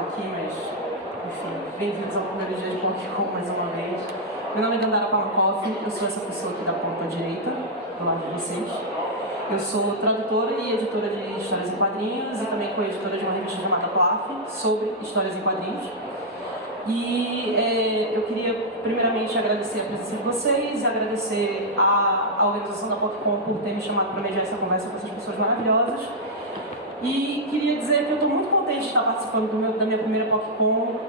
falo aqui, mas, enfim, bem-vindos ao primeiro dia de PocCon mais uma vez. Meu nome é Dandara Pamakoff, eu sou essa pessoa aqui da ponta direita, do lado de vocês. Eu sou tradutora e editora de histórias em quadrinhos e também co-editora de uma revista chamada PLAF sobre histórias em quadrinhos. E eu queria primeiramente agradecer a presença de vocês e agradecer à organização da PocCon por ter me chamado para mediar essa conversa com essas pessoas maravilhosas. E queria dizer que eu estou muito contente de estar participando da minha primeira PocCon.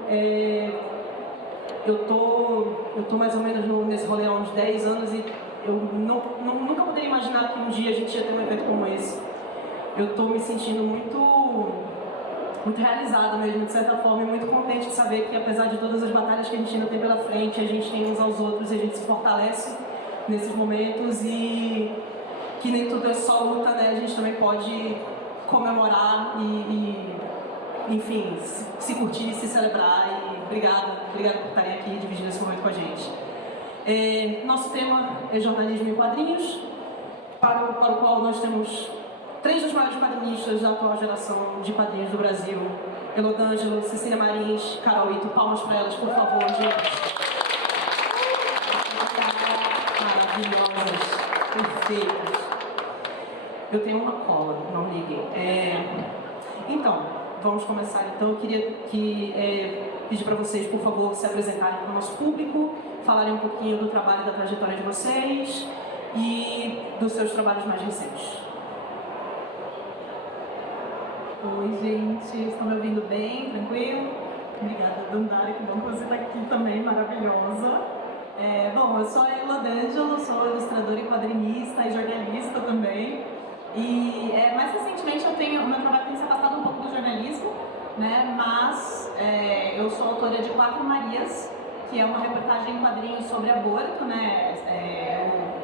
Eu tô mais ou menos nesse rolê há uns 10 anos e eu nunca poderia imaginar que um dia a gente ia ter um evento como esse. Eu estou me sentindo muito realizada mesmo, de certa forma, e muito contente de saber que, apesar de todas as batalhas que a gente ainda tem pela frente, a gente tem uns aos outros e a gente se fortalece nesses momentos e que nem tudo é só luta, né? A gente também pode comemorar enfim, se curtir, se celebrar e obrigada por estarem aqui dividindo esse momento com a gente. Nosso tema é jornalismo em quadrinhos, para o qual nós temos 3 dos maiores quadrinistas da atual geração de quadrinhos do Brasil: Elodângelo, Cecília Marins, Carol Ito. Palmas para elas, por favor, gente. Maravilhosas, perfeitas. Eu tenho uma cola, não liguem. Então, vamos começar. Então, eu queria pedir para vocês, por favor, se apresentarem para o nosso público, falarem um pouquinho do trabalho e da trajetória de vocês e dos seus trabalhos mais recentes. Oi, gente, estão me ouvindo bem? Tranquilo? Obrigada, Dandara, que bom que você está aqui também, maravilhosa. Bom, eu sou a Elodângelo, sou ilustradora e quadrinista e jornalista também. E mais recentemente o meu trabalho tem se afastado um pouco do jornalismo, né? Mas eu sou autora de 4 Marias, que é uma reportagem em quadrinhos sobre aborto, né?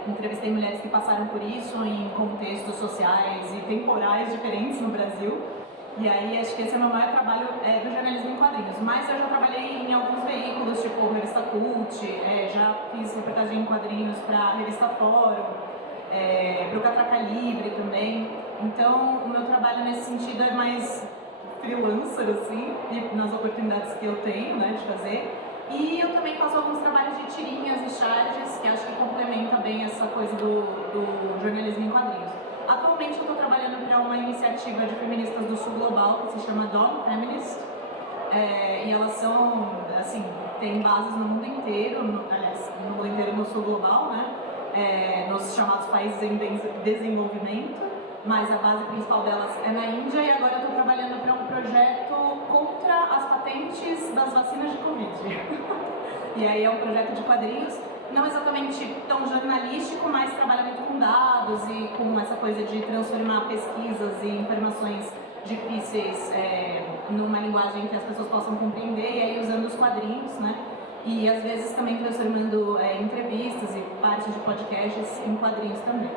Eu entrevistei mulheres que passaram por isso em contextos sociais e temporais diferentes no Brasil. E aí acho que esse é o meu maior trabalho do jornalismo em quadrinhos. Mas eu já trabalhei em alguns veículos, tipo Revista Cult, já fiz reportagem em quadrinhos para a Revista Fórum, para o Catraca Livre também. Então o meu trabalho nesse sentido é mais freelancer, assim, e nas oportunidades que eu tenho, né, de fazer. E eu também faço alguns trabalhos de tirinhas e charges, que acho que complementa bem essa coisa do jornalismo em quadrinhos. Atualmente eu estou trabalhando para uma iniciativa de feministas do Sul Global, que se chama Dawn Feminist, e elas são, assim, tem bases no mundo inteiro, no mundo inteiro no Sul Global, né, nos chamados países em desenvolvimento, mas a base principal delas é na Índia, e agora eu estou trabalhando para um projeto contra as patentes das vacinas de Covid. E aí é um projeto de quadrinhos, não exatamente tão jornalístico, mas trabalha muito com dados e com essa coisa de transformar pesquisas e informações difíceis numa linguagem que as pessoas possam compreender, e aí usando os quadrinhos, né? E às vezes também transformando entrevistas e partes de podcasts em quadrinhos também.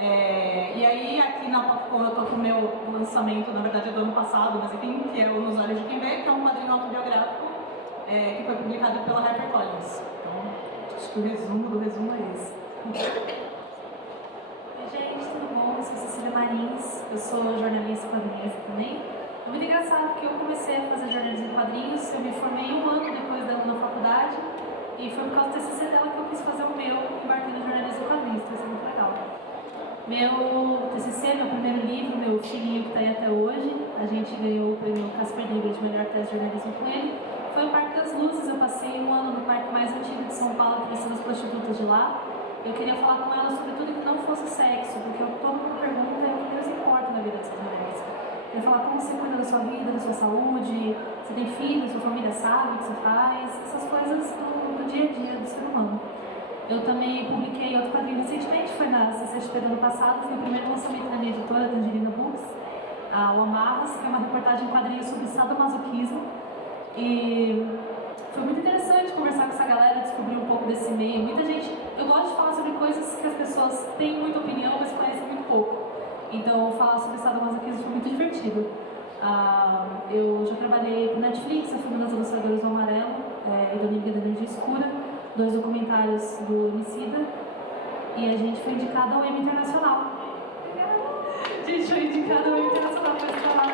E aí aqui na PocCon eu tô com o meu lançamento, na verdade é do ano passado, mas enfim, que é o Nos Olhos de Quem Vê, que é um quadrinho autobiográfico que foi publicado pela HarperCollins. Então, acho que o resumo do resumo é esse. Oi, gente, tudo bom? Eu sou Cecília Marins, eu sou jornalista e quadrinista também. É muito engraçado porque eu comecei a fazer jornalismo em quadrinhos, eu me formei 1 ano depois dela na faculdade, e foi por causa do TCC dela que eu quis fazer o meu, embarquei no jornalismo em quadrinhos, então isso é muito legal. Meu TCC, meu primeiro livro, meu filhinho que está aí até hoje, a gente ganhou o prêmio Casper Libro de melhor tese de jornalismo com ele, foi o Parque das Luzes. Eu passei 1 ano no parque mais antigo de São Paulo, conhecendo as prostitutas de lá. Eu queria falar com elas sobre tudo que não fosse sexo, porque todo mundo pergunta e o que Deus importa na vida dessas mulheres. Eu queria falar como você cuida da sua vida, da sua saúde, você tem filhos, sua família sabe o que você faz, essas coisas do dia a dia do ser humano. Eu também publiquei outro quadrinho recentemente, foi na CCXP do ano passado, foi o primeiro lançamento da minha editora, Tangerina Books, a O Amarras, que é uma reportagem em quadrinhos sobre sadomasoquismo. E foi muito interessante conversar com essa galera, descobrir um pouco desse meio. Muita gente, eu gosto de falar sobre coisas que as pessoas têm muita opinião, mas conhecem muito pouco. Então, falar sobre sadomasoquismo foi muito divertido. Eu já trabalhei para Netflix, eu fui uma das ilustradoras do Amarelo e do Inimiga da Energia Escura, 2 documentários do Emicida, e a gente foi indicado ao Emmy Internacional. A gente foi indicado ao Emmy Internacional para esse trabalho.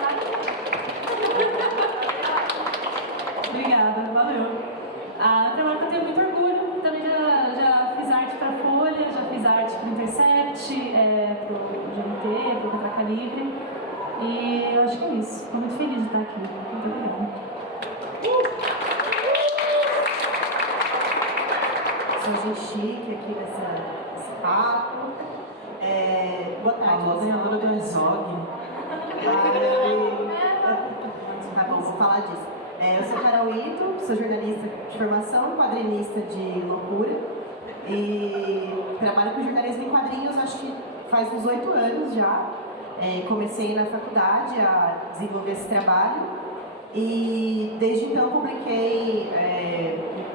Obrigada, valeu. Trabalho que eu tenho muito orgulho, também já fiz arte para Folha, já fiz arte para o Intercept, para o GMT, para o Contra Calibre, e eu acho que é isso. Estou muito feliz de estar aqui. Muito obrigada. Sou gente chique aqui nesse papo. Boa tarde. A ganhadora do Exog. Tá bom, vou falar disso. Eu sou Carol Ito, sou jornalista de formação, quadrinista de loucura e trabalho com jornalismo em quadrinhos, acho que faz uns 8 anos já. Comecei na faculdade a desenvolver esse trabalho e desde então publiquei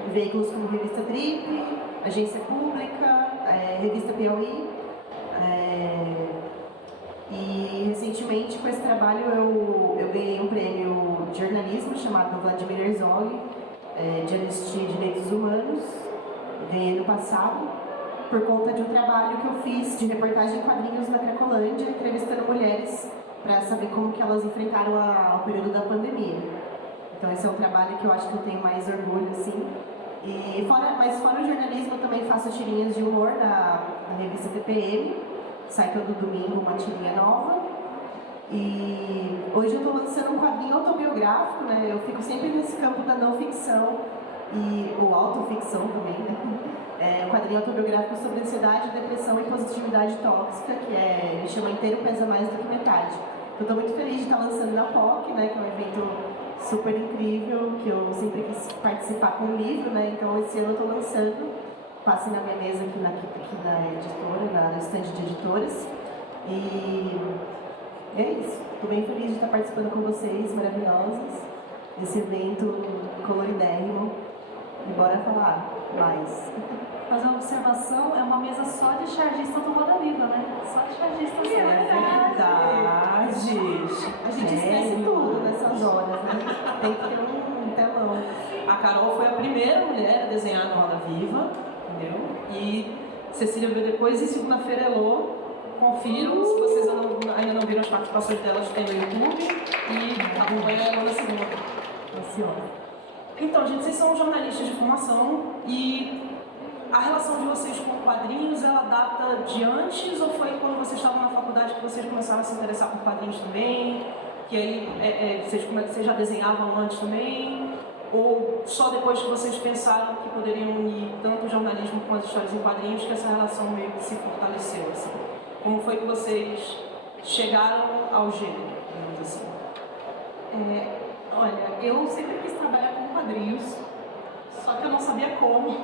em veículos como Revista Trip, Agência Pública, Revista Piauí. E recentemente com esse trabalho eu ganhei um prêmio de jornalismo chamado Vladimir Herzog, de Anistia e Direitos Humanos. Ganhei no passado por conta de um trabalho que eu fiz de reportagem em quadrinhos na Cracolândia, entrevistando mulheres para saber como que elas enfrentaram o período da pandemia. Então esse é um trabalho que eu acho que eu tenho mais orgulho, assim. Mas fora o jornalismo, eu também faço tirinhas de humor na revista TPM. Sai todo domingo uma tirinha nova. E hoje eu estou lançando um quadrinho autobiográfico, né? Eu fico sempre nesse campo da não ficção ou autoficção também, né? Um quadrinho autobiográfico sobre ansiedade, depressão e positividade tóxica, que ele chama Inteiro Pesa Mais do que Metade. Eu estou muito feliz de estar lançando na POC, né? Que é um evento super incrível, que eu sempre quis participar com o livro, né? Então esse ano eu estou lançando. Passei na minha mesa aqui na editora, no stand de editoras. E é isso. Estou bem feliz de estar participando com vocês, maravilhosos, desse evento coloridérrimo. E bora falar mais. Fazer uma observação, é uma mesa só de chargista do Roda Viva, né? Só de chargista. É verdade. A gente esquece tudo nessas horas, né? Tem que ter um telão. A Carol foi a primeira mulher a desenhar no Roda Viva. Entendeu? E Cecília veio depois e segunda-feira Elô. Confiram, se vocês ainda não viram as participações delas, tem no YouTube. E acompanha a Elô na segunda. Então, gente, vocês são jornalistas de formação e a relação de vocês com quadrinhos, ela data de antes ou foi quando vocês estavam na faculdade que vocês começaram a se interessar por quadrinhos também? Que aí vocês já desenhavam antes também? Ou só depois que vocês pensaram que poderiam unir tanto o jornalismo com as histórias em quadrinhos que essa relação meio que se fortaleceu, assim? Como foi que vocês chegaram ao gênero, digamos assim? Olha, eu sempre quis trabalhar com quadrinhos, só que eu não sabia como.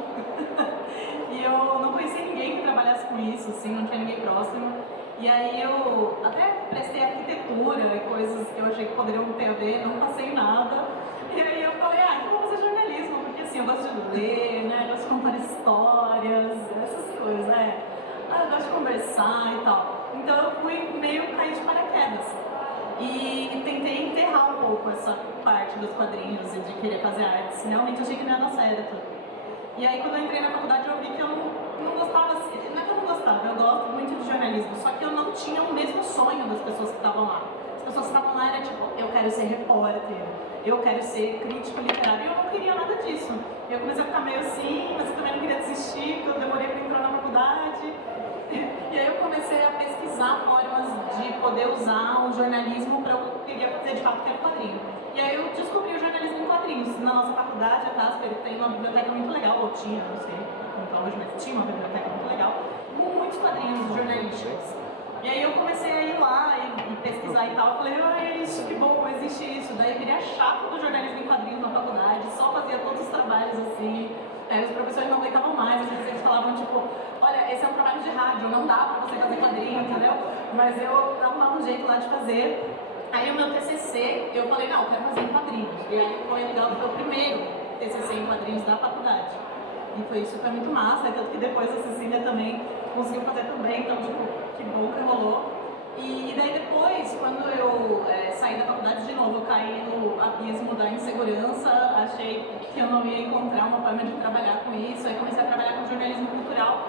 E eu não conhecia ninguém que trabalhasse com isso, assim, não tinha ninguém próximo. E aí eu até prestei arquitetura e coisas que eu achei que poderiam ter a ver, não passei em nada. E aí eu falei, então vou fazer jornalismo, porque assim, eu gosto de ler, né, eu gosto de contar histórias, essas coisas, né. Eu gosto de conversar e tal. Então eu fui meio cair de paraquedas. E tentei enterrar um pouco essa parte dos quadrinhos e de querer fazer artes. Realmente achei que não ia dar certo. E aí quando eu entrei na faculdade eu vi que eu não gostava, não é que eu não gostava, eu gosto muito de jornalismo, só que eu não tinha o mesmo sonho das pessoas que estavam lá. As pessoas que estavam lá era tipo, eu quero ser repórter, eu quero ser crítico literário, e eu não queria nada disso. E eu comecei a ficar meio assim, mas eu também não queria desistir, porque eu demorei para entrar na faculdade. E aí eu comecei a pesquisar formas de poder usar o jornalismo para o que eu queria fazer de fato, que era quadrinho. E aí eu descobri o jornalismo em quadrinhos. Na nossa faculdade, a Casper tem uma biblioteca muito legal, ou tinha, não sei então hoje, mas tinha uma biblioteca muito legal, com muitos quadrinhos jornalísticos. E aí eu comecei a ir lá e pesquisar e tal, eu falei, é isso, que bom, existe isso. Daí eu virei a chata do jornalismo em quadrinhos na faculdade, só fazia todos os trabalhos assim. Os professores não aguentavam mais, às vezes eles falavam tipo, olha, esse é um trabalho de rádio, não dá pra você fazer quadrinho, entendeu? Mas eu arrumava um jeito lá de fazer. Aí o meu TCC, eu falei, não, eu quero fazer em quadrinhos. E aí foi legal, foi o primeiro TCC em quadrinhos da faculdade. E foi isso, foi muito massa, tanto que depois a Cecília também conseguiu fazer também, então tipo, que bom que rolou. E daí depois, quando eu saí da faculdade de novo, eu caí no abismo da insegurança, achei que eu não ia encontrar uma forma de trabalhar com isso, aí comecei a trabalhar com jornalismo cultural.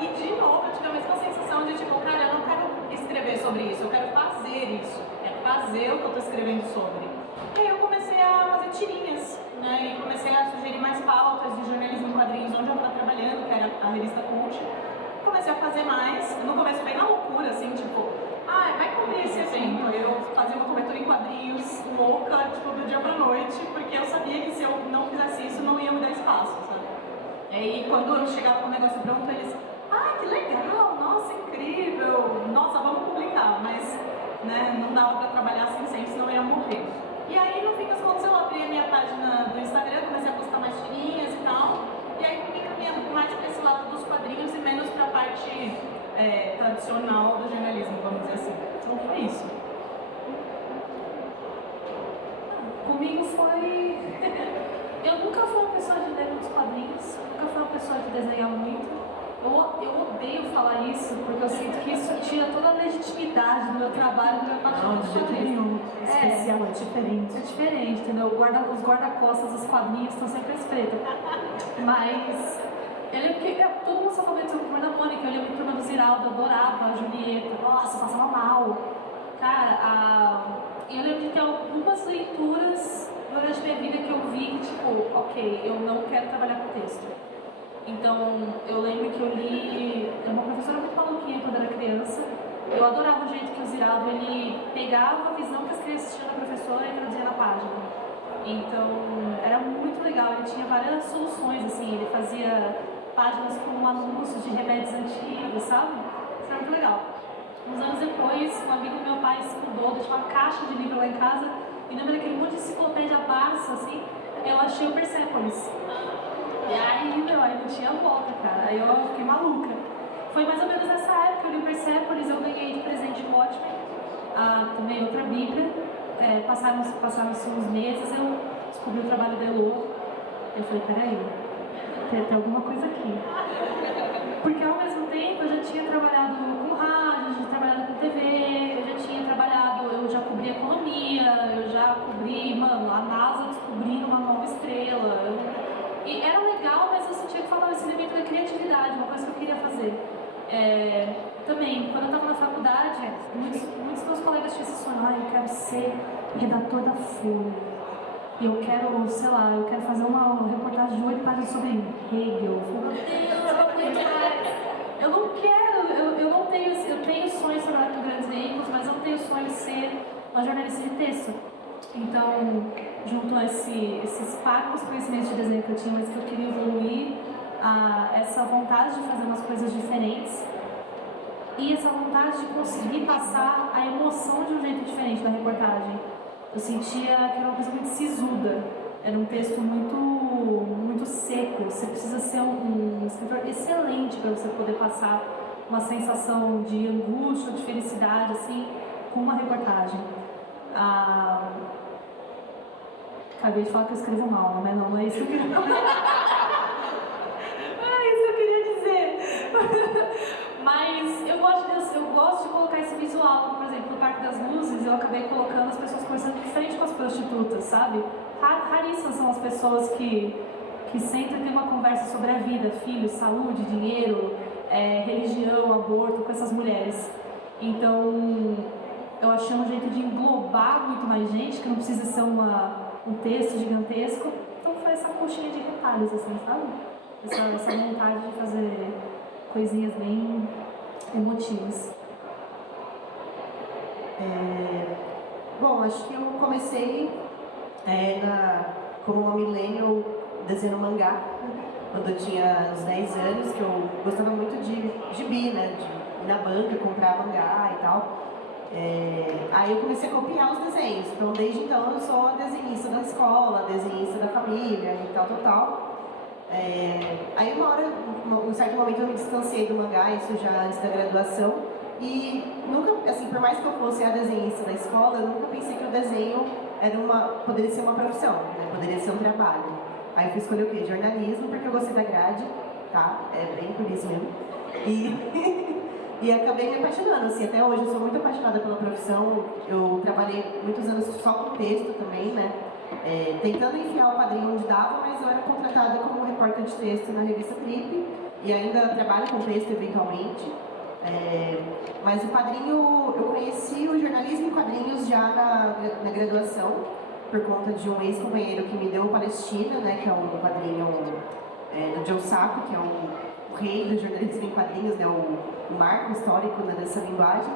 E de novo, eu tive a mesma sensação de tipo, cara, eu não quero escrever sobre isso, eu quero fazer isso, quero fazer o que eu estou escrevendo sobre. E aí eu comecei comecei a fazer tirinhas, né? E comecei a sugerir mais pautas de jornalismo em quadrinhos, onde eu estava trabalhando, que era a revista Cult. Comecei a fazer mais, no começo bem na loucura, assim, tipo, vai cobrir esse evento. Eu fazia uma cobertura em quadrinhos louca, tipo, do dia pra noite, porque eu sabia que se eu não fizesse isso, não ia me dar espaço, sabe? E aí, quando eu chegava com o negócio pronto, eles, que legal, nossa, incrível, nossa, vamos publicar, mas, né, não dava pra trabalhar assim sempre, senão eu ia morrer. E aí, no fim das contas, eu abri a minha página do Instagram, comecei a postar mais tirinhas e tal, e aí fui me encaminhando mais pra esse lado dos quadrinhos e menos pra parte tradicional do jornalismo, vamos dizer assim. Então foi isso. Comigo foi... Eu nunca fui uma pessoa de ler muitos quadrinhos, nunca fui uma pessoa de desenhar muito. Eu odeio falar isso, porque eu sinto que isso tira toda a legitimidade do meu trabalho, do meu paixão de quadrinhos. Especial, é diferente. É diferente, entendeu? Os guarda-costas dos quadrinhos estão sempre à espreita. Mas eu lembro que todo mundo só comentou com a Turma da Mônica, eu lembro que a Turma do Ziraldo, eu adorava a Julieta, nossa, passava mal. Cara, eu lembro de ter algumas leituras durante a minha vida que eu vi que, tipo, ok, eu não quero trabalhar com texto. Então, eu lembro que eu li... Era uma professora muito maluquinha quando era criança. Eu adorava o jeito que o Ziraldo, ele pegava a visão que as crianças tinham da professora e traduzia na página. Então, era muito legal. Ele tinha várias soluções, assim. Ele fazia páginas com anúncios de remédios antigos, sabe? Isso era muito legal. Uns anos depois, um amigo do meu pai se mudou, deixou uma caixa de livro lá em casa. E lembra daquele monte de enciclopédia Barça, assim? Eu achei o Persepolis. E aí, aí não tinha volta, cara. Aí eu fiquei maluca. Foi mais ou menos nessa época que eu li Persepolis, eu ganhei de presente o Watchmen, também outra Bíblia. Passaram-se uns meses, eu descobri o trabalho da Elô. Eu falei, peraí, tem alguma coisa aqui. Porque ao mesmo tempo eu já tinha trabalhado com rádio, já tinha trabalhado com TV, eu já cobri economia, eu já cobri, a NASA descobrindo uma nova estrela. E era legal, mas eu sentia que faltava esse elemento da criatividade, uma coisa que eu queria fazer. Também, quando eu estava na faculdade, muitos meus colegas tinham esse sonho, eu quero ser redator da Folha. E eu quero, sei lá, eu quero fazer uma reportagem de 8 páginas sobre Hegel. Meu Deus, eu não quero, eu tenho sonhos de trabalhar com grandes veículos, mas eu não tenho sonho de ser uma jornalista de texto. Então, junto a esses parcos conhecimentos de desenho que eu tinha, mas que eu queria evoluir, essa vontade de fazer umas coisas diferentes e essa vontade de conseguir passar a emoção de um jeito diferente da reportagem. Eu sentia que era uma coisa muito sisuda, era um texto muito seco. Você precisa ser um escritor excelente para você poder passar uma sensação de angústia, de felicidade, assim, com uma reportagem. Acabei de falar que eu escrevo mal, não é isso que eu queria dizer. Mas eu gosto de colocar esse visual. Por exemplo, no Parque das Luzes, eu acabei colocando as pessoas conversando de frente com as prostitutas, sabe? Raríssimas são as pessoas que sentam e têm uma conversa sobre a vida, filhos, saúde, dinheiro, religião, aborto, com essas mulheres. Então, eu achei um jeito de englobar muito mais gente, que não precisa ser um texto gigantesco. Então foi essa coxinha de retalhos, assim, sabe? Essa vontade de fazer coisinhas bem emotivas. Bom, acho que eu comecei como uma millennial desenhando mangá, quando eu tinha uns 10 anos, que eu gostava muito de gibi, né? De ir na banca, comprar mangá e tal. Aí eu comecei a copiar os desenhos. Então, desde então, eu sou desenhista da escola, desenhista da família e tal. Aí uma hora, em um certo momento, eu me distanciei do mangá, isso já antes da graduação. E nunca, assim, por mais que eu fosse a desenhista da escola, eu nunca pensei que o desenho poderia ser uma profissão, né? Poderia ser um trabalho. Aí eu fui escolher o quê? Jornalismo, porque eu gostei da grade, tá? É bem por isso mesmo. E acabei me apaixonando, assim, até hoje eu sou muito apaixonada pela profissão. Eu trabalhei muitos anos só com texto também, né? Tentando enfiar o quadrinho onde dava, mas eu era contratada como repórter de texto na revista Trip e ainda trabalho com texto eventualmente. Mas o quadrinho, eu conheci o jornalismo em quadrinhos já na graduação. por conta de um ex-companheiro que me deu Palestina, né, que é um quadrinho do Joe Sacco, que é o rei do jornalismo em quadrinhos, né, o marco histórico, né, dessa linguagem.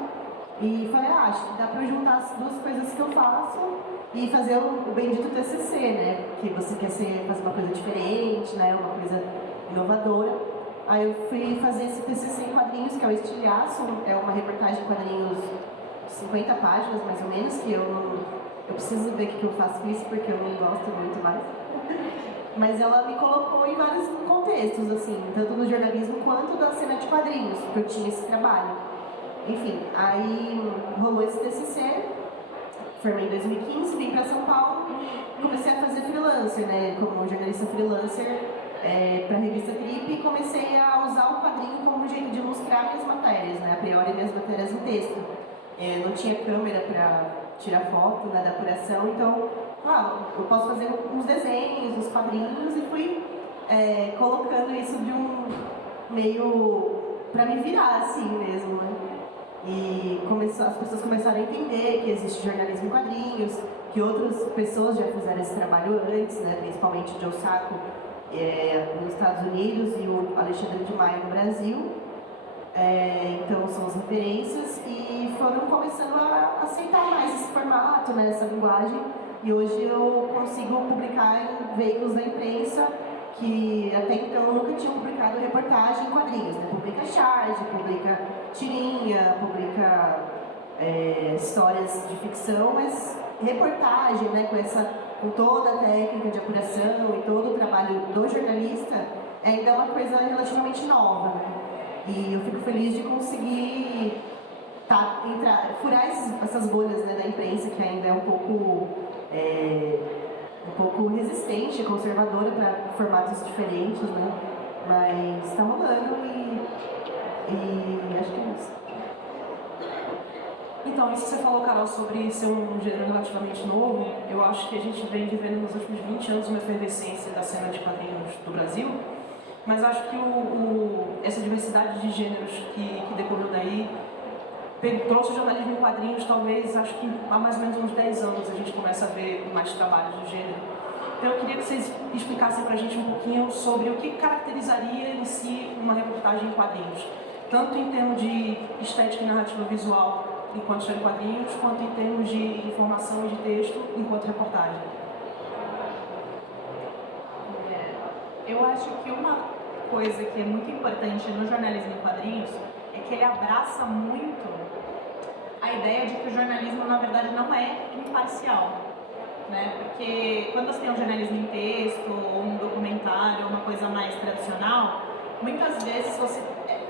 E falei, acho que dá para eu juntar as duas coisas que eu faço e fazer o bendito TCC, né, que você quer fazer uma coisa diferente, né, uma coisa inovadora. Aí eu fui fazer esse TCC em quadrinhos, que é o Estilhaço, é uma reportagem em quadrinhos de 50 páginas, mais ou menos, que eu preciso ver o que eu faço com isso, porque eu não gosto muito mais. Mas ela me colocou em vários contextos, assim, tanto no jornalismo quanto da cena de quadrinhos, porque eu tinha esse trabalho. Enfim, aí rolou esse TCC, formei em 2015, vim para São Paulo, comecei a fazer freelancer, né, como jornalista freelancer para a revista Trip, e comecei a usar o quadrinho como jeito de ilustrar minhas matérias, né, a priori minhas matérias em texto. Eu não tinha câmera para tirar foto, né, da apuração, então, eu posso fazer uns desenhos, uns quadrinhos, e fui colocando isso de um meio para me virar assim mesmo, né. E as pessoas começaram a entender que existe jornalismo em quadrinhos, que outras pessoas já fizeram esse trabalho antes, né, principalmente o Joe Sacco nos Estados Unidos e o Alexandre de Maio no Brasil. Então são as referências e foram começando a aceitar mais esse formato, né, essa linguagem, e hoje eu consigo publicar em veículos da imprensa que até então nunca tinham publicado reportagem em quadrinhos, né? Publica charge, publica tirinha, publica histórias de ficção, mas reportagem, né, com toda a técnica de apuração e todo o trabalho do jornalista ainda é uma coisa relativamente nova, né? E eu fico feliz de conseguir furar essas bolhas, né, da imprensa, que ainda é um pouco resistente, conservadora para formatos diferentes, né? Mas está rolando e acho que é isso. Então, isso que você falou, Carol, sobre ser um gênero relativamente novo, eu acho que a gente vem vivendo nos últimos 20 anos uma efervescência da cena de quadrinhos do Brasil, mas acho que essa diversidade de gêneros que decorreu daí trouxe o jornalismo em quadrinhos, talvez, acho que há mais ou menos uns 10 anos a gente começa a ver mais trabalhos do gênero. Então eu queria que vocês explicassem pra gente um pouquinho sobre o que caracterizaria em si uma reportagem em quadrinhos, tanto em termos de estética e narrativa visual enquanto história em quadrinhos, quanto em termos de informação e de texto enquanto reportagem. Eu acho que uma coisa que é muito importante no jornalismo em quadrinhos é que ele abraça muito a ideia de que o jornalismo, na verdade, não é imparcial, né? Porque quando você tem um jornalismo em texto, ou um documentário, ou uma coisa mais tradicional, muitas vezes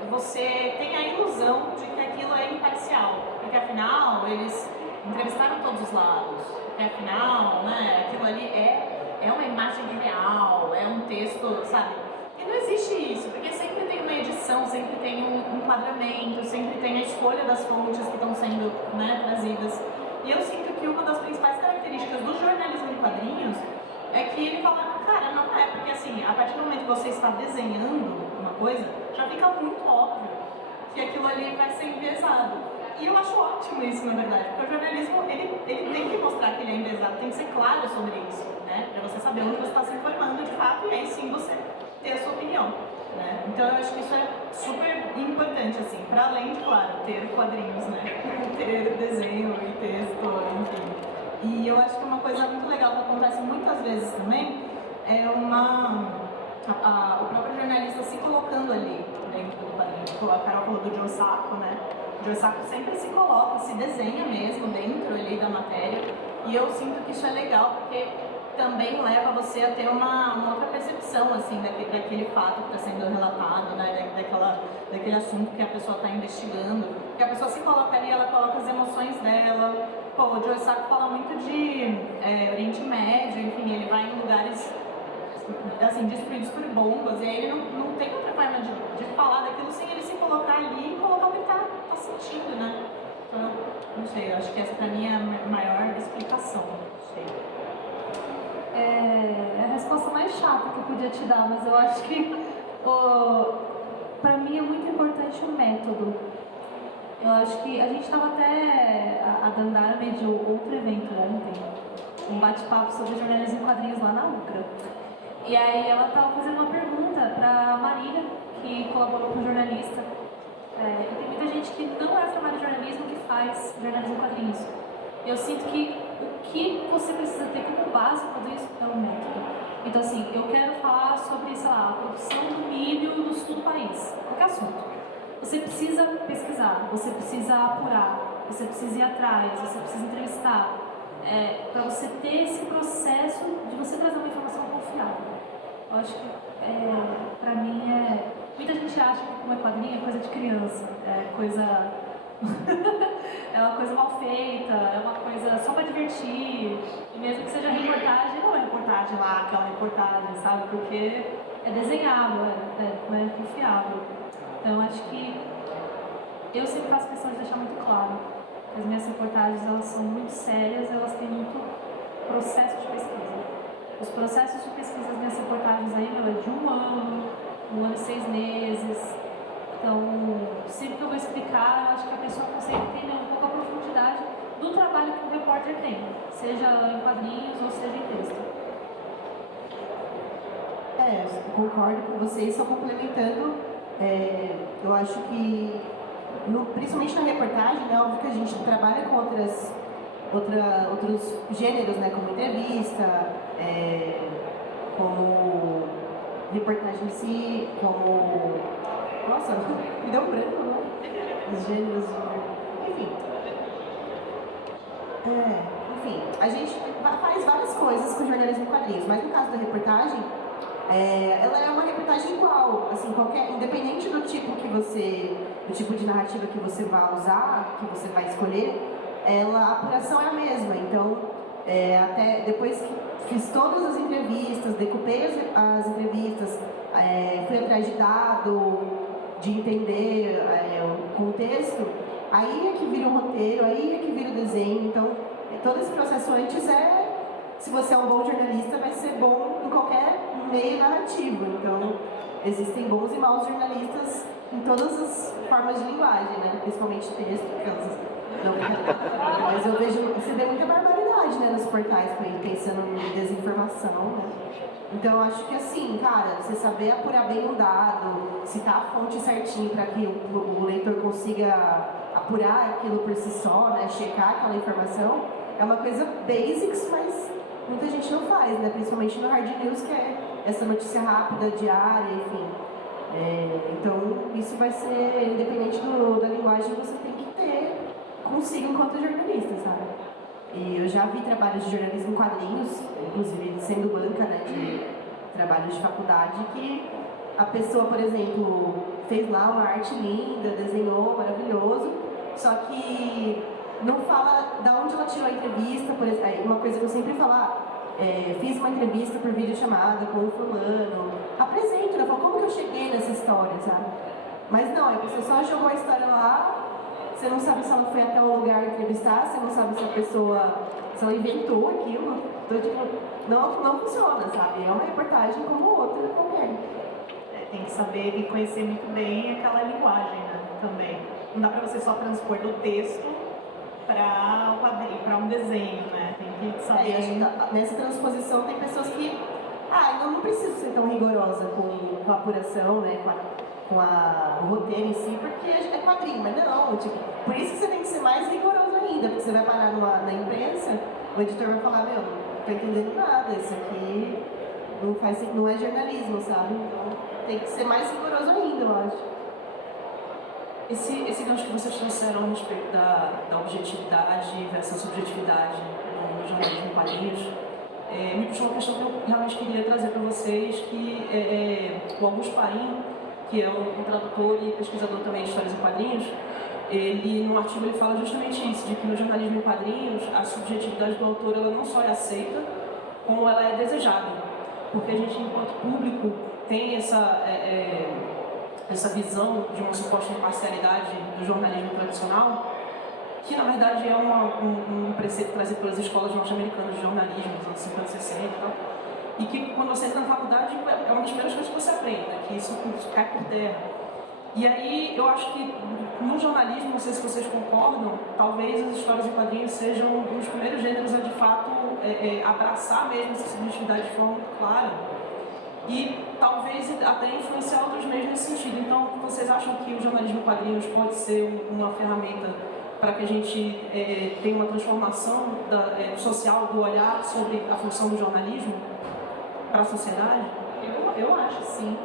você tem a ilusão de que aquilo é imparcial, porque afinal eles entrevistaram todos os lados, porque afinal, né, aquilo ali é uma imagem real, é um texto, sabe? E não existe isso, porque sempre tem uma edição, sempre tem um enquadramento, sempre tem a escolha das fontes que estão sendo, né, trazidas. E eu sinto que uma das principais características do jornalismo em quadrinhos é que ele fala, cara, não é, porque assim, a partir do momento que você está desenhando uma coisa, já fica muito óbvio que aquilo ali vai ser enviesado. E eu acho ótimo isso, na verdade, porque o jornalismo, ele tem que mostrar que ele é enviesado, tem que ser claro sobre isso, né, para você saber onde você está se informando de fato, e aí sim você ter a sua opinião, né? Então eu acho que isso é super importante, assim, para além de, claro, ter quadrinhos, né, ter desenho e texto, enfim. E eu acho que uma coisa muito legal que acontece muitas vezes também é o próprio jornalista se colocando ali dentro do quadrinho. A Carol falou do Joe Sacco, né? O Joe Sacco sempre se coloca, se desenha mesmo dentro ali da matéria, e eu sinto que isso é legal porque também leva você a ter uma outra percepção, assim, daquele fato que está sendo relatado, né, daquele assunto que a pessoa está investigando, porque a pessoa se coloca ali, ela coloca as emoções dela. Pô, o Joe Sacco fala muito de Oriente Médio, enfim, ele vai em lugares, assim, destruídos por bombas, e aí ele não tem outra forma de falar daquilo sem ele se colocar ali e colocar o que ele tá sentindo, né? Então, não sei, eu acho que essa pra mim é a maior explicação, não sei. É a resposta mais chata que eu podia te dar, mas eu acho que para mim é muito importante o método. Eu acho que a gente estava até, a Dandara mediou outro evento ontem, um bate-papo sobre jornalismo em quadrinhos lá na UCRA. E aí ela estava fazendo uma pergunta para a Marília, que colaborou com o jornalista. E tem muita gente que não é formada em jornalismo que faz jornalismo em quadrinhos. Eu sinto que o que você precisa ter como base para tudo isso é um método. Então, assim, eu quero falar sobre, sei lá, a produção do milho no sul do país, qualquer assunto. Você precisa pesquisar, você precisa apurar, você precisa ir atrás, você precisa entrevistar, para você ter esse processo de você trazer uma informação confiável. Eu acho que, para mim, muita gente acha que como é quadrinho é coisa de criança, é coisa... é uma coisa mal feita, é uma coisa só para divertir, e mesmo que seja reportagem, não é reportagem lá, aquela reportagem, sabe? Porque é desenhado, não é confiável. Então acho que eu sempre faço questão de deixar muito claro que as minhas reportagens elas são muito sérias, elas têm muito processo de pesquisa. Os processos de pesquisa das minhas reportagens aí, é de 1 ano e 6 meses. Então, sempre que eu vou explicar, eu acho que a pessoa consegue entender um pouco a profundidade do trabalho que o repórter tem, seja em quadrinhos ou seja em texto. Eu concordo com vocês, só complementando, eu acho que, principalmente na reportagem, é óbvio que a gente trabalha com outros gêneros, né, como entrevista, como reportagem em si, como... Nossa, me deu um branco, né? Os gêneros, enfim. A gente faz várias coisas com jornalismo em quadrinhos, mas no caso da reportagem, ela é uma reportagem igual, assim, independente do tipo de narrativa que você vai usar, que você vai escolher, a apuração é a mesma. Então, até depois que fiz todas as entrevistas, decupei as entrevistas, fui atrás de dado, de entender o contexto, aí é que vira o roteiro, aí é que vira o desenho. Então, todo esse processo antes se você é um bom jornalista, vai ser bom em qualquer meio narrativo. Então, existem bons e maus jornalistas em todas as formas de linguagem, né? Principalmente texto, mas eu vejo, você vê muita barbaridade, né, nos portais, pensando em desinformação, né? Então, eu acho que assim, cara, você saber apurar bem um dado, citar a fonte certinho para que o leitor consiga apurar aquilo por si só, né, checar aquela informação, é uma coisa basics, mas muita gente não faz, né, principalmente no hard news, que é essa notícia rápida, diária, enfim. Então, isso vai ser, independente da linguagem, você tem que ter consigo enquanto jornalista, sabe? E eu já vi trabalhos de jornalismo em quadrinhos, inclusive sendo banca, né, de trabalhos de faculdade, que a pessoa, por exemplo, fez lá uma arte linda, desenhou, maravilhoso, só que não fala de onde ela tirou a entrevista, por exemplo, uma coisa que eu sempre falo, fiz uma entrevista por videochamada com o fulano, apresento, né, falo, como que eu cheguei nessa história, sabe? Mas não, a pessoa só jogou a história lá. Você não sabe se ela foi até um lugar entrevistar, você não sabe se ela inventou aquilo. Então, tipo, não funciona, sabe? É uma reportagem como outra qualquer. Tem que saber e conhecer muito bem aquela linguagem, né? Também. Não dá pra você só transpor do texto para um quadrinho, para um desenho, né? Tem que saber. Acho que nessa transposição tem pessoas que eu não preciso ser tão rigorosa com a apuração, né? Com o roteiro em si, porque é quadrinho, mas não, tipo, por isso que você tem que ser mais rigoroso ainda, porque você vai parar na imprensa, o editor vai falar, não tô entendendo nada, isso aqui não é jornalismo, sabe? Então tem que ser mais rigoroso ainda, eu acho. Esse gancho que vocês trouxeram a respeito da objetividade versus subjetividade no jornalismo em quadrinhos, me puxou uma questão que eu realmente queria trazer para vocês, que o Augusto Parim, que é um tradutor e pesquisador também de histórias em quadrinhos, no artigo ele fala justamente isso, de que no jornalismo em quadrinhos a subjetividade do autor ela não só é aceita, como ela é desejada. Porque a gente, enquanto público, tem essa visão de uma suposta imparcialidade do jornalismo tradicional, que na verdade é um preceito trazido pelas escolas norte-americanas de jornalismo dos anos 50 e 60 e tal. E que quando você entra na faculdade é uma das primeiras coisas que você aprende, né? Que isso cai por terra. E aí, eu acho que no jornalismo, não sei se vocês concordam, talvez as histórias em quadrinhos sejam um dos primeiros gêneros a, de fato, abraçar mesmo essa subjetividade de forma muito clara. E talvez até influenciar outros meios nesse sentido. Então, vocês acham que o jornalismo em quadrinhos pode ser uma ferramenta para que a gente tenha uma transformação social do olhar sobre a função do jornalismo para a sociedade? Eu acho sim.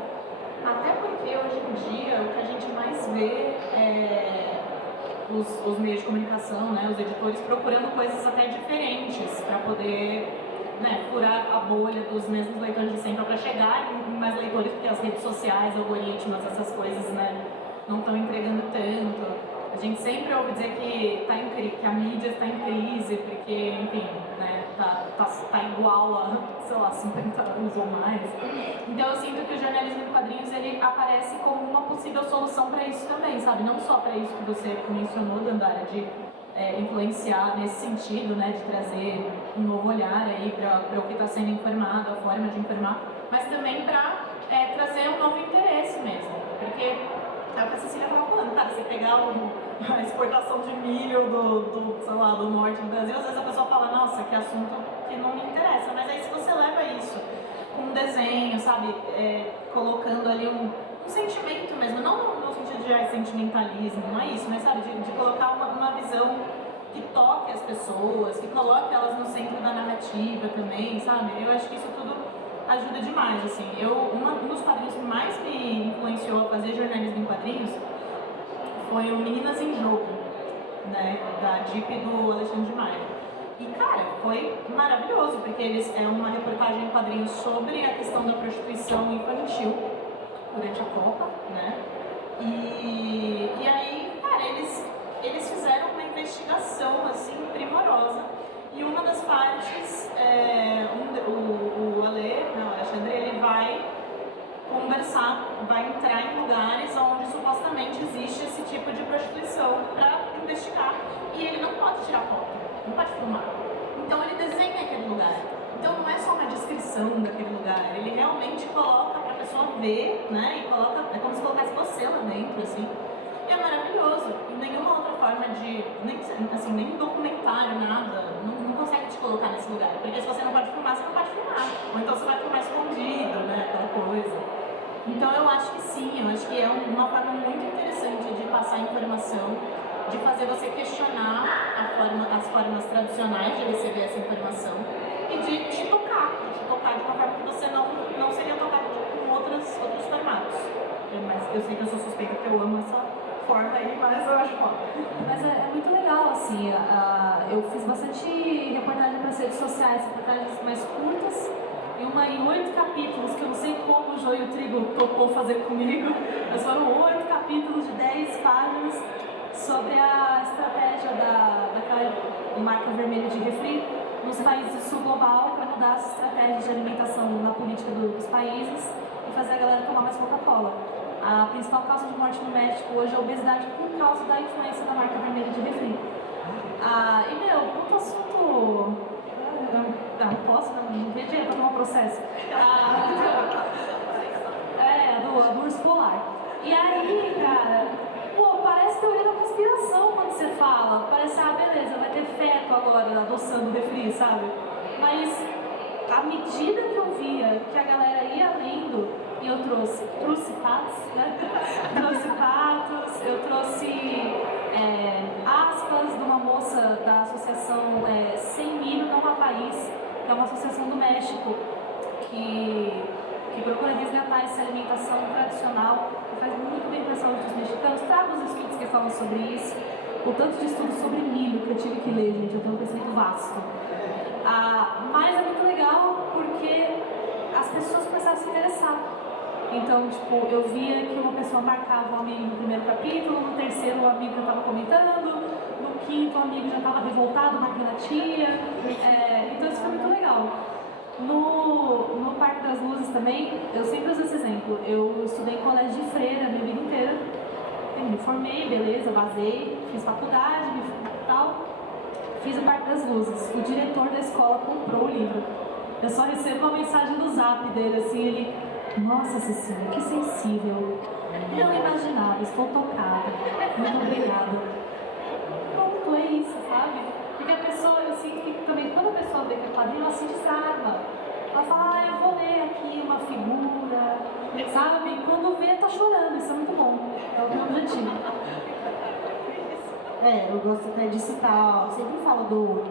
Até porque hoje em dia o que a gente mais vê é os meios de comunicação, né, os editores procurando coisas até diferentes para poder, né, furar a bolha dos mesmos leitores de sempre para chegar em mais leitores, porque as redes sociais, algoritmos, essas coisas, né, não estão entregando tanto. A gente sempre ouve dizer que a mídia está em crise, porque, enfim, né, tá igual a, sei lá, 50 anos ou mais. Então eu sinto que o jornalismo em quadrinhos, ele aparece como uma possível solução para isso também, sabe? Não só para isso que você mencionou, Dandara, de influenciar nesse sentido, né, de trazer um novo olhar aí para o que está sendo informado, a forma de informar, mas também para trazer um novo interesse mesmo, porque é o que a Cecília estava falando, cara, você pegar a exportação de milho sei lá, do norte do Brasil, às vezes a pessoa fala, nossa, que assunto que não me interessa, mas aí se você leva isso com um desenho, sabe, colocando ali um sentimento mesmo, não no sentido de sentimentalismo, não é isso, mas sabe, de colocar uma visão que toque as pessoas, que coloque elas no centro da narrativa também, sabe, eu acho que isso tudo ajuda demais, assim. Um dos quadrinhos que mais me influenciou a fazer jornalismo em quadrinhos foi o Meninas em Jogo, né, da DIP do Alexandre de Maia. E, cara, foi maravilhoso, porque é uma reportagem em quadrinhos sobre a questão da prostituição infantil durante a Copa, né, e aí, cara, eles fizeram uma investigação, assim, primorosa, e uma das partes, o Alexandre, ele vai conversar, vai entrar em lugares onde supostamente existe esse tipo de prostituição para investigar. E ele não pode tirar foto, não pode filmar. Então ele desenha aquele lugar. Então não é só uma descrição daquele lugar, ele realmente coloca para a pessoa ver, né? E coloca, é como se colocasse você lá dentro, assim. E é maravilhoso. E nenhuma outra forma de, nem documentário, nada, não consegue te colocar nesse lugar. Porque se você não pode filmar, você não pode filmar. Ou então você vai filmar escondido, né? Aquela coisa. Então eu acho que sim, eu acho que é uma forma muito interessante de passar informação, de fazer você questionar as formas tradicionais de receber essa informação e de te tocar de uma forma que você não seria tocado com outros formatos. Mas eu sei que eu sou suspeita porque eu amo essa forma aí, mas eu acho foda. Mas é muito legal, assim, eu fiz bastante reportagem para as redes sociais, reportagens mais curtas, e uma em 8 capítulos, que eu não sei como o Joio e o Trigo topou fazer comigo, mas foram 8 capítulos de 10 páginas sobre a estratégia daquela marca vermelha de refri nos países do sul global para mudar as estratégias de alimentação na política dos países e fazer a galera tomar mais Coca-Cola. A principal causa de morte no México hoje é a obesidade por causa da influência da marca vermelha de refri. E outro assunto... Não posso, não tem dinheiro para tomar processo. Do urso polar. E aí, cara, parece teoria da conspiração quando você fala. Parece, beleza, vai ter feto agora adoçando o refri, sabe? Mas, à medida que eu via que a galera ia lendo, e eu trouxe patos, né? Trouxe patos, eu trouxe aspas de uma moça da associação Sem Milho Não Há País, que é uma associação do México, que procura resgatar essa alimentação tradicional, que faz muito bem para a saúde dos mexicanos. Trago os estudos que falam sobre isso, o tanto de estudos sobre milho que eu tive que ler, gente, eu tenho um conhecimento vasto. Mas é muito legal porque as pessoas começaram a se interessar. Então, tipo, eu via que uma pessoa marcava o amigo no primeiro capítulo, no terceiro o amigo já estava comentando, no quinto o amigo já estava revoltado, marcando a tia. Então isso foi muito legal. No Parque das Luzes também, eu sempre uso esse exemplo. Eu estudei em colégio de freira a minha vida inteira. Eu me formei, beleza, vazei, fiz faculdade e tal. Fiz o Parque das Luzes. O diretor da escola comprou o livro. Eu só recebo uma mensagem no zap dele, assim, ele... Nossa, Cecília, que sensível. Não imaginava, estou tocada. Muito obrigada. Pronto, é isso, sabe? Porque a pessoa, eu sinto que também quando a pessoa vê que é quadrinho, ela se desarma. Ela fala, eu vou ler aqui uma figura, sabe? E quando vê, tá chorando, isso é muito bom. É o meu objetivo. Eu gosto até de citar, sempre falo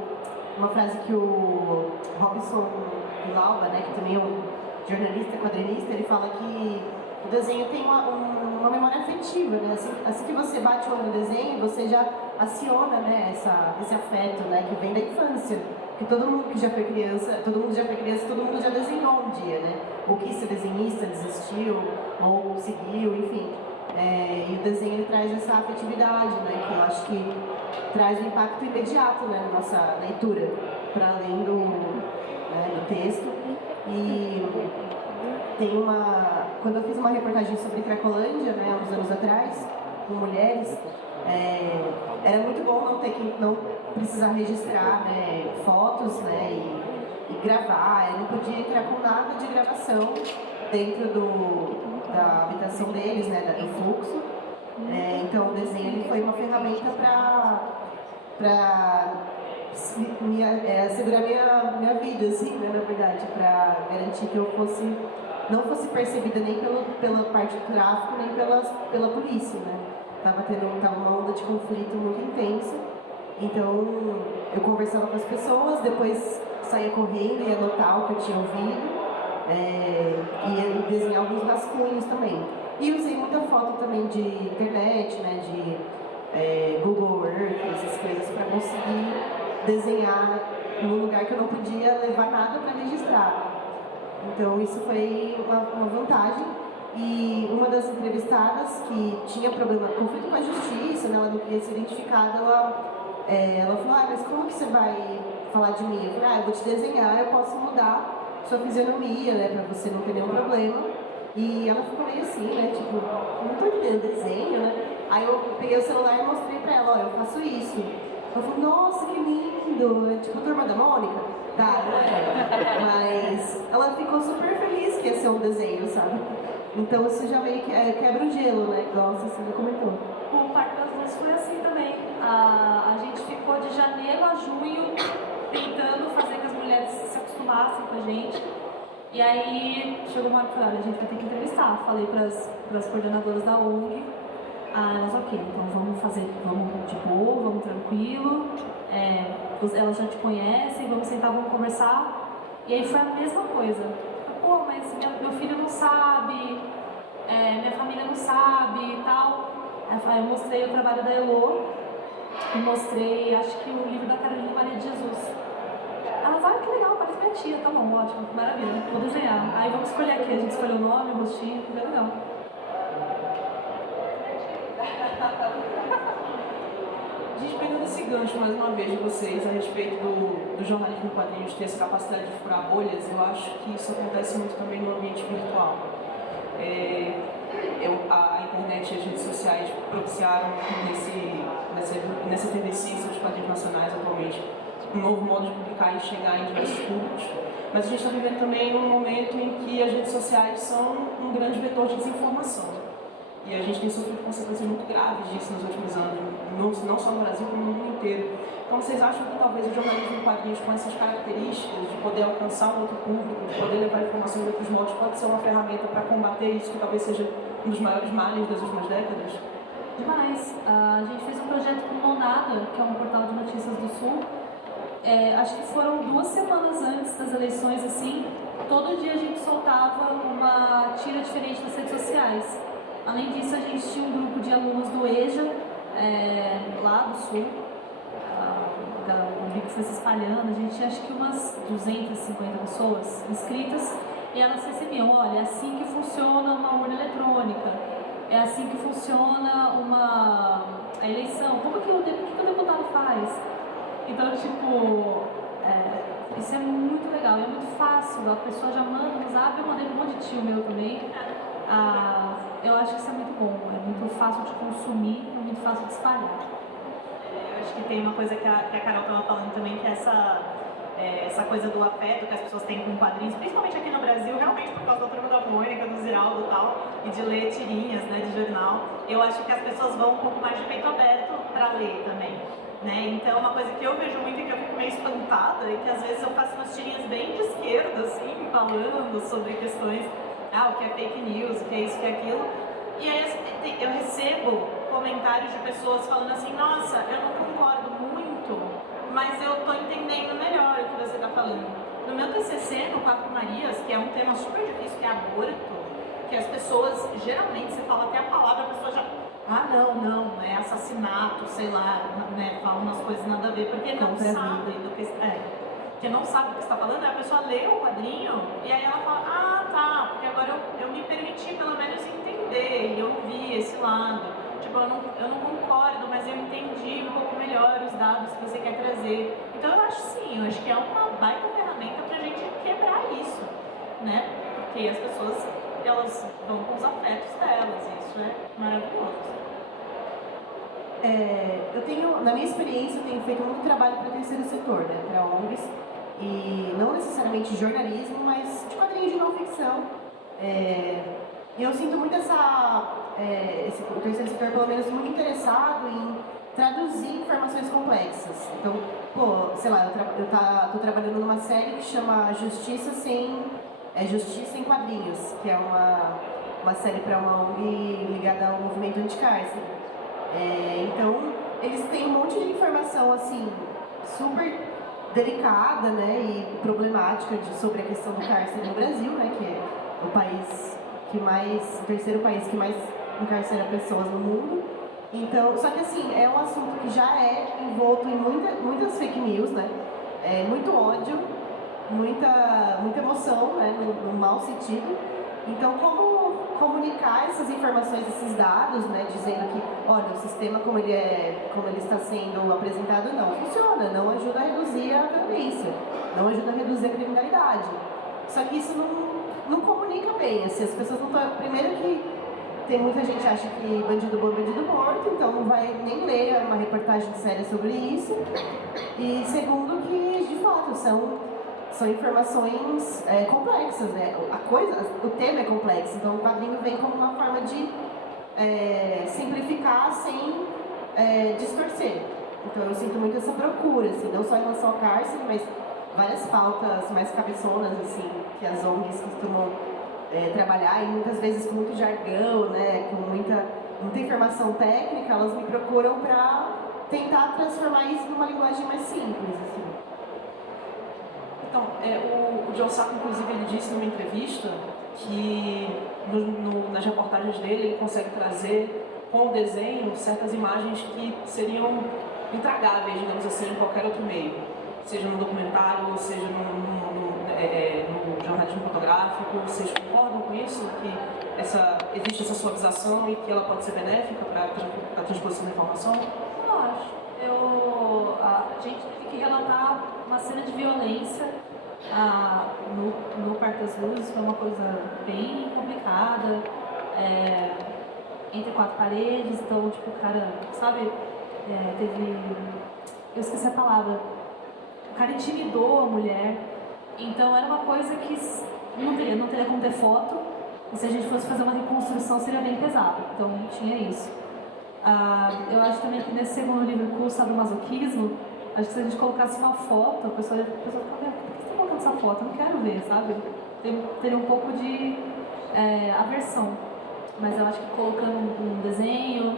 uma frase que o Robson Vilauba, né, que também é um jornalista, quadrinista, ele fala que o desenho tem uma memória afetiva, né? Assim que você bate o olho no desenho, você já aciona, né, esse afeto, né, que vem da infância. Porque todo mundo que já foi criança, todo mundo já desenhou um dia, né? Ou quis ser desenhista, desistiu, ou seguiu, enfim. E o desenho ele traz essa afetividade, né, que eu acho que traz um impacto imediato, né, na nossa leitura, para além do texto. E tem quando eu fiz uma reportagem sobre Cracolândia, né, há uns anos atrás, com mulheres, era muito bom não precisar registrar, né, fotos, né, e gravar. Eu não podia entrar com nada de gravação dentro da habitação deles, né, do fluxo. Então o desenho ele foi uma ferramenta para assegurar minha vida, assim, né, na verdade, para garantir que eu não fosse percebida nem pela parte do tráfico, nem pela polícia, né. Tava uma onda de conflito muito intensa, então eu conversava com as pessoas, depois saía correndo e ia anotar o que eu tinha ouvido, e desenhar alguns rascunhos também. E usei muita foto também de internet, né, de Google Earth, essas coisas, para conseguir desenhar num lugar que eu não podia levar nada para registrar. Então isso foi uma vantagem. E uma das entrevistadas que tinha conflito com a justiça, né, ela não queria ser identificada, ela falou, mas como que você vai falar de mim? Eu falei, eu vou te desenhar, eu posso mudar sua fisionomia, né, pra você não ter nenhum problema. E ela ficou meio assim, né, tipo, não tô entendendo desenho, né. Aí eu peguei o celular e mostrei pra ela, eu faço isso. Ela falou, nossa, que lindo, é tipo Turma da Mônica. Tá, mas ela ficou super feliz que ia ser um desenho, sabe. Então isso já meio que quebra o gelo, né, igual a Cecília comentou. O Parque das Luzes foi assim também. A gente ficou de janeiro a junho tentando fazer que as mulheres se acostumassem com a gente. E aí chegou uma hora que a gente vai ter que entrevistar. Falei para as coordenadoras da ONG. Elas, ok, então vamos de boa, vamos tranquilo. Elas já te conhecem, vamos sentar, vamos conversar. E aí foi a mesma coisa. Pô, mas meu filho não sabe, minha família não sabe e tal. Aí eu mostrei o trabalho da Elô, e mostrei, acho que o livro da Carolina Maria de Jesus. Ela fala, que legal, parece minha tia, tá bom, ótimo, maravilha, vou desenhar. Aí vamos escolher aqui, a gente escolheu o nome, o rostinho, bem legal. A gente pegando esse gancho mais uma vez de vocês a respeito do jornalismo em quadrinhos ter essa capacidade de furar bolhas, eu acho que isso acontece muito também no ambiente virtual. A internet e as redes sociais propiciaram nessa efervescência dos quadrinhos nacionais atualmente um novo modo de publicar e chegar em diversos públicos. Mas a gente está vivendo também num momento em que as redes sociais são um grande vetor de desinformação. E a gente tem sofrido consequências muito graves disso nos últimos anos, não só no Brasil, como no mundo inteiro. Então vocês acham que talvez o jornalismo em quadrinhos com essas características de poder alcançar um outro público, de poder levar informações de outros modos, pode ser uma ferramenta para combater isso, que talvez seja um dos maiores males das últimas décadas? Demais. A gente fez um projeto com o Monada, que é um portal de notícias do Sul. Acho que foram 2 semanas antes das eleições, assim, todo dia a gente soltava uma tira diferente nas redes sociais. Além disso, a gente tinha um grupo de alunos do EJA, lá do Sul. O vídeo foi se espalhando, a gente tinha acho que umas 250 pessoas inscritas e elas recebiam, olha, é assim que funciona uma urna eletrônica, é assim que funciona a eleição, como que o deputado faz? Então, tipo, isso é muito legal, é muito fácil, a pessoa já manda no zap, eu mandei um monte de tio meu também. Eu acho que isso é muito bom, é muito fácil de consumir e muito fácil de espalhar. Eu acho que tem uma coisa que a Carol estava falando também, que é essa coisa do afeto que as pessoas têm com quadrinhos, principalmente aqui no Brasil, realmente por causa da Turma da Mônica, do Ziraldo e tal, e de ler tirinhas, né, de jornal, eu acho que as pessoas vão um pouco mais de peito aberto para ler também. Né? Então, uma coisa que eu vejo muito e que eu fico meio espantada é que às vezes eu faço umas tirinhas bem de esquerda, assim, falando sobre questões, o que é fake news, o que é isso, o que é aquilo, e aí eu recebo comentários de pessoas falando assim, nossa, eu não concordo muito, mas eu tô entendendo melhor o que você tá falando. No meu TCC, no Quatro Marias, que é um tema super difícil, que é aborto, que as pessoas, geralmente, você fala até a palavra, a pessoa já... não, é assassinato, sei lá, né, fala umas coisas nada a ver, porque não sabe do que porque não sabe do que está falando, aí a pessoa lê o quadrinho e aí ela fala, tá, porque agora eu me permiti pelo menos entender, e eu vi esse lado, tipo, eu não concordo, mas eu entendi um pouco melhor os dados que você quer trazer. Então eu acho sim, eu acho que é uma baita ferramenta pra gente quebrar isso, né, porque as pessoas, elas vão com os afetos delas, e isso é maravilhoso. Na minha experiência, eu tenho feito muito trabalho para o terceiro setor, né, para ONGs, e não necessariamente jornalismo, mas de quadrinhos de não ficção. E eu sinto muito o terceiro setor, pelo menos, muito interessado em traduzir informações complexas. Então, sei lá, eu tô trabalhando numa série que chama Justiça em Quadrinhos, que é uma série para uma ONG ligada ao movimento anticárcere. Então, eles têm um monte de informação, assim, super delicada, né, e problemática sobre a questão do cárcere no Brasil, né, que é o terceiro país que mais encarcera pessoas no mundo. Então, só que assim, é um assunto que já é envolto em muitas fake news, né, muito ódio, muita emoção, né, no mau sentido. Então, como comunicar essas informações, esses dados, né, dizendo que, olha, o sistema como ele está sendo apresentado não funciona, não ajuda a reduzir a violência, não ajuda a reduzir a criminalidade. Só que isso não comunica bem, assim, as pessoas não estão... Primeiro que tem muita gente que acha que bandido bom é bandido morto, então não vai nem ler uma reportagem séria sobre isso. E segundo que, de fato, são informações complexas, né? O tema é complexo, então o quadrinho vem como uma forma de simplificar sem distorcer. Então eu sinto muito essa procura, assim, não só em relação ao cárcere, mas várias pautas mais cabeçonas, assim, que as ONGs costumam trabalhar, e muitas vezes com muito jargão, né? Com muita informação técnica, elas me procuram para tentar transformar isso numa linguagem mais simples, assim. Então, o John Sacco, inclusive, ele disse numa entrevista que nas reportagens dele ele consegue trazer com o desenho certas imagens que seriam intragáveis, digamos assim, em qualquer outro meio, seja no documentário, seja no jornalismo fotográfico. Vocês concordam com isso? Que existe essa suavização e que ela pode ser benéfica para a transposição da informação? Eu acho. A gente tem que relatar uma cena de violência no Parque das Luzes. Foi uma coisa bem complicada, entre quatro paredes. Então, tipo, o cara, sabe, eu esqueci a palavra, o cara intimidou a mulher. Então era uma coisa que não teria como ter foto, e se a gente fosse fazer uma reconstrução seria bem pesado. Então tinha isso. Eu acho também que nesse segundo livro, o sadomasoquismo, acho que se a gente colocasse uma foto, a pessoa fica, por que você está colocando essa foto? Eu não quero ver, sabe? Teria um pouco de aversão. Mas eu acho que colocando um desenho,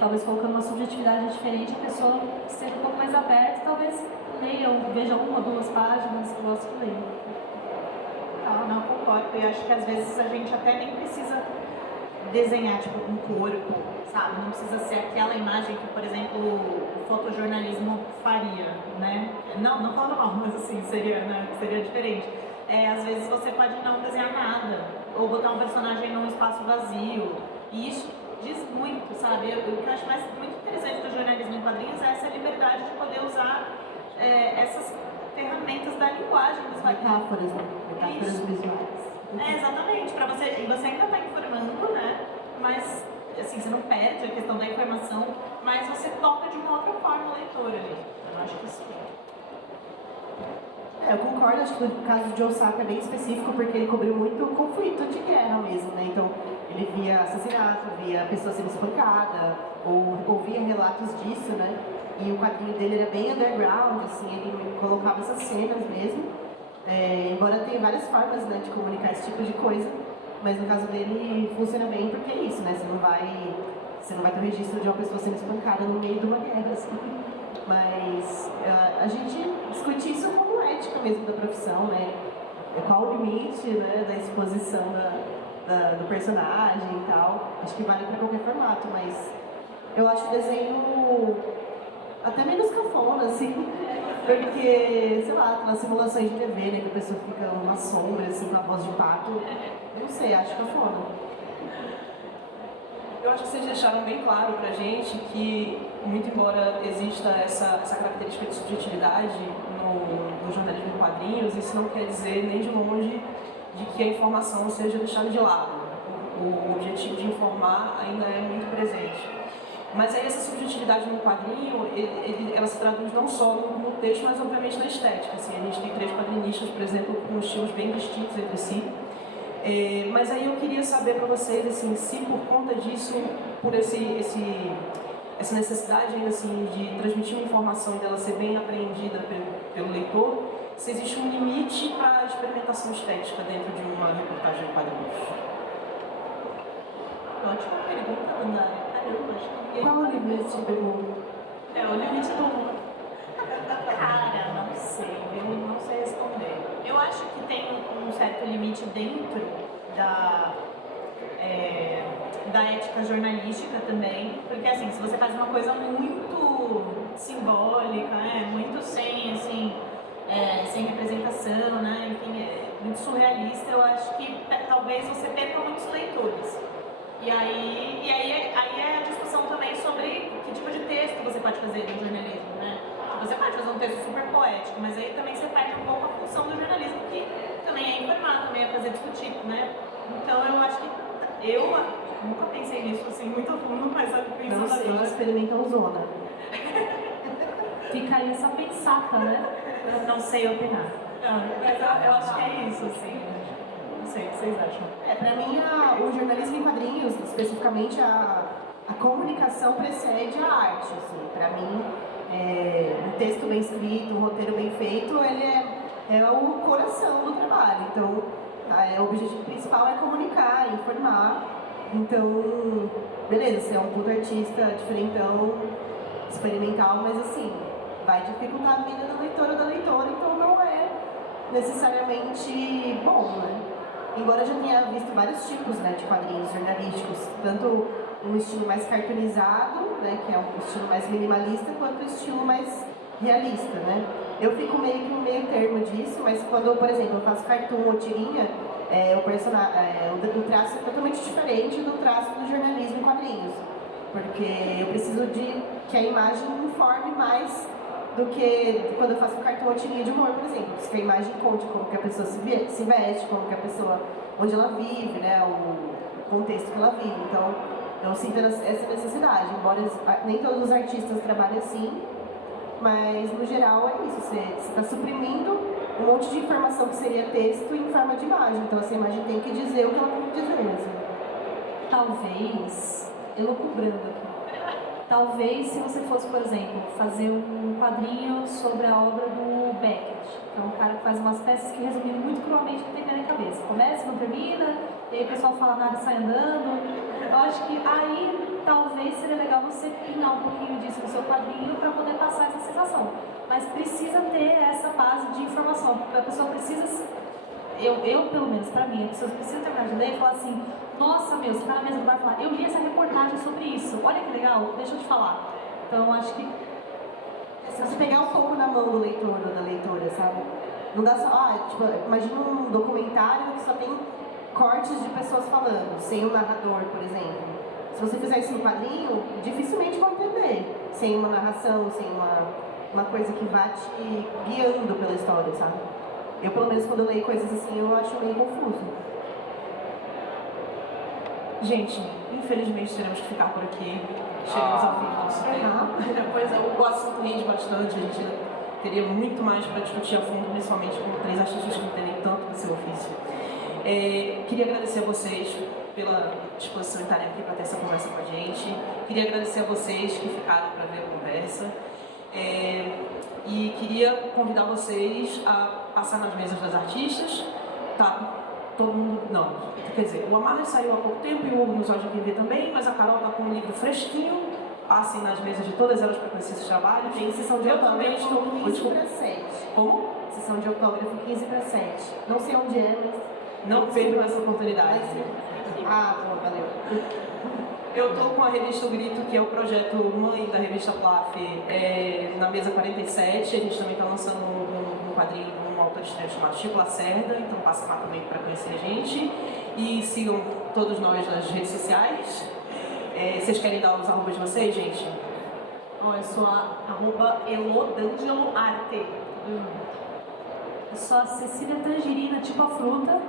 talvez colocando uma subjetividade diferente, a pessoa seja um pouco mais aberta, talvez leia, veja uma ou duas páginas que eu gosto de ler. Não, concordo. Eu acho que às vezes a gente até nem precisa desenhar, tipo, um corpo, sabe? Não precisa ser aquela imagem que, por exemplo, o fotojornalismo faria, né? Não falando mal, mas assim, seria diferente. Às vezes você pode não desenhar nada, ou botar um personagem num espaço vazio, e isso diz muito, sabe? O que eu acho muito interessante do jornalismo em quadrinhos é essa liberdade de poder usar essas ferramentas da linguagem dos quadrinhos. Metáforas visuais. Exatamente, e você ainda está informando, né? Mas assim, você não perde a questão da informação, mas você toca de uma outra forma o leitor ali. Eu acho que sim. Eu concordo, acho que no caso de Osaka é bem específico, porque ele cobriu muito conflito de guerra mesmo, né? Então, ele via assassinato, via pessoas sendo espancadas, ou ouvia relatos disso, né? E o quadrinho dele era bem underground, assim, ele colocava essas cenas mesmo. Embora tenha várias formas, né, de comunicar esse tipo de coisa, mas no caso dele funciona bem porque é isso, né? Você não vai ter o registro de uma pessoa sendo espancada no meio de uma guerra, assim. Mas a gente discute isso como ética mesmo da profissão, né? Qual o limite, né, da exposição do personagem e tal. Acho que vale para qualquer formato, mas eu acho o desenho até menos cafona, assim, porque, sei lá, aquelas simulações de TV, né, que a pessoa fica uma sombra, assim, com a voz de pato. Eu não sei, acho cafona. Eu acho que vocês deixaram bem claro pra gente que, muito embora exista essa característica de subjetividade no jornalismo em quadrinhos, isso não quer dizer nem de longe de que a informação seja deixada de lado. O objetivo de informar ainda é muito presente. Mas aí essa subjetividade no quadrinho, ela se traduz não só no texto, mas obviamente na estética. Assim, a gente tem 3 quadrinistas, por exemplo, com estilos bem distintos entre si. Mas aí eu queria saber para vocês, assim, se por conta disso, por essa necessidade ainda, assim, de transmitir uma informação e dela ser bem apreendida pelo leitor, se existe um limite para a experimentação estética dentro de uma reportagem de quadrinhos. Ótima pergunta, Andara. Caramba, acho que Qual o limite de pergunta? o limite do humor. Cara, não sei, eu não sei responder. Eu acho que tem um certo limite dentro da ética jornalística também, porque assim, se você faz uma coisa muito simbólica, muito sem, assim, sem representação, né, enfim, muito surrealista, eu acho que talvez você perca muitos leitores. E aí é a discussão também sobre que tipo de texto você pode fazer no jornalismo, né? Você pode fazer um texto super poético, mas aí também você perde um pouco a função do jornalismo, que também é informar, também é fazer discutir, né? Então eu acho que eu nunca pensei nisso assim muito a fundo, mas pensando Não sei, agora. experimentam zona. Fica aí essa pensata, né? Eu não sei opinar. Mas eu acho que é isso, assim. Não sei o que vocês acham. Pra mim, o jornalismo em quadrinhos, especificamente a comunicação precede a arte, assim. Pra mim, um texto bem escrito, um roteiro bem feito, ele é o coração do trabalho. Então, o objetivo principal é comunicar, informar. Então, beleza, você é um puto artista diferentão, experimental, mas assim, vai dificultar a vida do leitor ou da leitora, então não é necessariamente bom, né? Embora eu já tenha visto vários tipos, né, de quadrinhos jornalísticos, tanto um estilo mais cartoonizado, né, que é um estilo mais minimalista, quanto um estilo mais realista, né? Eu fico meio que no meio termo disso, mas quando, por exemplo, eu faço cartoon ou tirinha, o traço é totalmente diferente do traço do jornalismo em quadrinhos, porque eu preciso de que a imagem informe mais do que quando eu faço um cartão ou tirinha de humor, por exemplo. Que a imagem conte como que a pessoa se veste, como que a pessoa, onde ela vive, né, o contexto que ela vive. Então, eu sinto essa necessidade, embora nem todos os artistas trabalhem assim, mas no geral é isso, você está suprimindo um monte de informação que seria texto em forma de imagem, então essa imagem tem que dizer o que ela tem que dizer mesmo. Talvez, elucubrando aqui, talvez se você fosse, por exemplo, fazer um quadrinho sobre a obra do Beckett, que é um cara que faz umas peças que, resumindo muito cruelmente, não tem pé na cabeça. Começa, não termina, e aí o pessoal fala nada e sai andando. Eu acho que aí talvez seria legal você pinar um pouquinho disso no seu quadrinho para poder passar essa sensação. Mas precisa ter essa base de informação, porque a pessoa precisa, eu pelo menos, para mim, as pessoas precisam terminar de ler e falar assim: nossa, meu, você tá na mesa do bar e falar, eu li essa reportagem sobre isso, olha que legal, deixa eu te falar. Então, eu acho que... Se você pegar um pouco na mão do leitor ou da leitora, sabe? Não dá só, imagina um documentário que só tem cortes de pessoas falando, sem um narrador, por exemplo. Se você fizer isso no quadrinho, dificilmente vão entender, sem uma narração, sem uma coisa que vá te guiando pela história, sabe? Eu, pelo menos, quando eu leio coisas assim, eu acho meio confuso. Gente, infelizmente teremos que ficar por aqui. Chegamos ao fim do nosso tempo. Pois é, o assunto rende bastante, a gente teria muito mais para discutir a fundo, principalmente com 3 artistas que entendem tanto do seu ofício. Queria agradecer a vocês pela disposição em estarem aqui para ter essa conversa com a gente. Queria agradecer a vocês que ficaram para ver a conversa. E queria convidar vocês a passar nas mesas das artistas. Tá, todo mundo... Não, quer dizer, o Amarra saiu há pouco tempo e o Nos Olhos de Quem Vê também, mas a Carol está com um livro fresquinho. Passem nas mesas de todas elas para conhecer esses trabalhos. Tem sessão de autógrafo 15 para 7. Como? Sessão de autógrafo 15 para 7. Não sei onde é, mas... Não percam essa oportunidade. Ah, bom, valeu. Eu estou com a revista O Grito, que é o projeto mãe da revista Plaf, na mesa 47. A gente também está lançando um quadrinho de um autor estranho chamado Chico Lacerda, então passa lá também para conhecer a gente. E sigam todos nós nas redes sociais. Vocês querem dar os arrobas de vocês, gente? Eu sou a @elodangeloarte. Eu sou a Cecília Tangerina, tipo a fruta.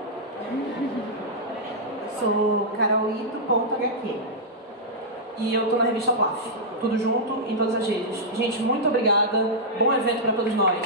Sou carolito.hq. E eu estou na revista Plaf. Tudo junto, em todas as redes. Gente, muito obrigada. Bom evento para todos nós.